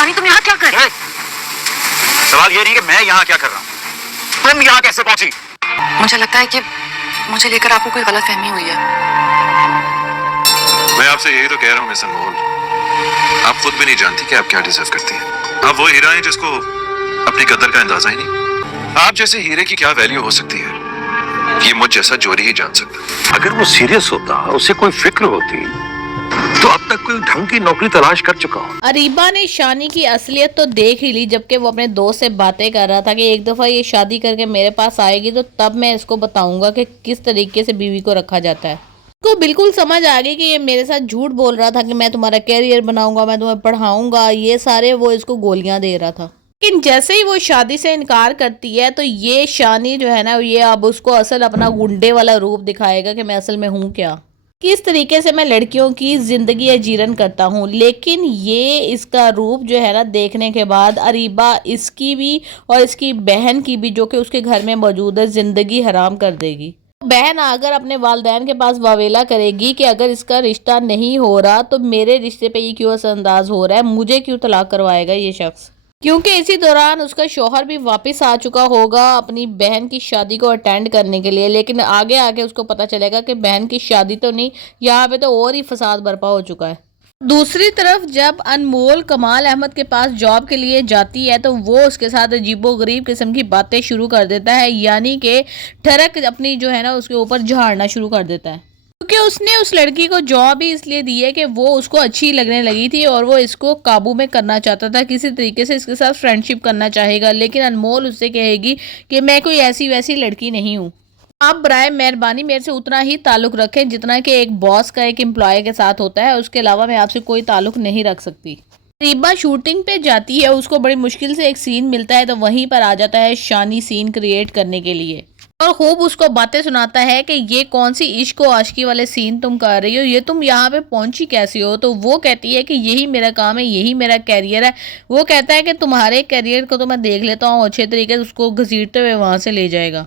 شانی تم یہاں کیا کر رہے؟ سوال یہ نہیں کہ میں یہاں کیا کر رہا ہوں، تم یہاں کیسے پہنچی؟ مجھے لگتا ہے کہ مجھے لے کر آپ کو کوئی غلط فہمی ہوئی ہے۔ میں آپ سے یہی تو کہہ رہا ہوں مس انمول، آپ خود بھی نہیں جانتی کہ آپ کیا ڈیزرو کرتی ہیں۔ آپ وہ ہیرا ہیں جس کو اپنی قدر کا اندازہ ہی نہیں۔ آپ جیسے ہیرے کی کیا ویلیو ہو سکتی ہے یہ مجھ جیسا چوری ہی جان سکتا۔ اگر وہ سیریس ہوتا، اسے کوئی فکر ہوتی تو اب تک کوئی ڈھنگ کی نوکری تلاش کر چکا ہوں۔ اریبہ نے شانی کی اصلیت تو دیکھ ہی لی، جبکہ وہ اپنے دوست سے باتیں کر رہا تھا کہ ایک دفعہ یہ شادی کر کے میرے پاس آئے گی تو تب میں اس کو بتاؤں گا کہ کس طریقے سے بیوی کو رکھا جاتا ہے۔ اس کو بالکل سمجھ آ گئی کہ یہ میرے ساتھ جھوٹ بول رہا تھا کہ میں تمہارا کیریئر بناؤں گا، میں تمہیں پڑھاؤں گا، یہ سارے وہ اس کو گولیاں دے رہا تھا۔ لیکن جیسے ہی وہ شادی سے انکار کرتی ہے تو یہ شانی جو ہے نا، یہ اب اس کو اصل اپنا گنڈے والا روپ دکھائے گا کہ میں اصل میں ہوں کیا، کس طریقے سے میں لڑکیوں کی زندگی اجیرن کرتا ہوں۔ لیکن یہ اس کا روپ جو ہے نا دیکھنے کے بعد اریبہ اس کی بھی اور اس کی بہن کی بھی جو کہ اس کے گھر میں موجود ہے زندگی حرام کر دے گی۔ بہن اگر اپنے والدین کے پاس واویلا کرے گی کہ اگر اس کا رشتہ نہیں ہو رہا تو میرے رشتے پہ یہ کیوں اثر انداز ہو رہا ہے، مجھے کیوں طلاق کروائے گا یہ شخص، کیونکہ اسی دوران اس کا شوہر بھی واپس آ چکا ہوگا اپنی بہن کی شادی کو اٹینڈ کرنے کے لیے۔ لیکن آگے آگے اس کو پتا چلے گا کہ بہن کی شادی تو نہیں، یہاں پہ تو اور ہی فساد برپا ہو چکا ہے۔ دوسری طرف جب انمول کمال احمد کے پاس جاب کے لیے جاتی ہے تو وہ اس کے ساتھ عجیب و غریب قسم کی باتیں شروع کر دیتا ہے، یعنی کہ ٹھڑک اپنی جو ہے نا اس کے اوپر جھاڑنا شروع کر دیتا ہے، کیونکہ اس نے اس لڑکی کو جاب ہی اس لیے دی ہے کہ وہ اس کو اچھی لگنے لگی تھی اور وہ اس کو قابو میں کرنا چاہتا تھا، کسی طریقے سے اس کے ساتھ فرینڈشپ کرنا چاہے گا۔ لیکن انمول اس سے کہے گی کہ میں کوئی ایسی ویسی لڑکی نہیں ہوں، آپ برائے مہربانی میرے سے اتنا ہی تعلق رکھیں جتنا کہ ایک باس کا ایک امپلائی کے ساتھ ہوتا ہے، اس کے علاوہ میں آپ سے کوئی تعلق نہیں رکھ سکتی۔ اریبہ شوٹنگ پہ جاتی ہے، اس کو بڑی مشکل سے ایک سین ملتا ہے تو وہیں پر آ جاتا ہے شانی سین کریٹ کرنے کے لیے اور خوب اس کو باتیں سناتا ہے کہ یہ کون سی عشق و عاشقی والے سین تم کر رہی ہو، یہ تم یہاں پہ پہنچی کیسی ہو؟ تو وہ کہتی ہے کہ یہی میرا کام ہے، یہی میرا کیریئر ہے۔ وہ کہتا ہے کہ تمہارے کیریئر کو تو میں دیکھ لیتا ہوں، اچھے طریقے سے اس کو گھسیٹتے ہوئے وہاں سے لے جائے گا۔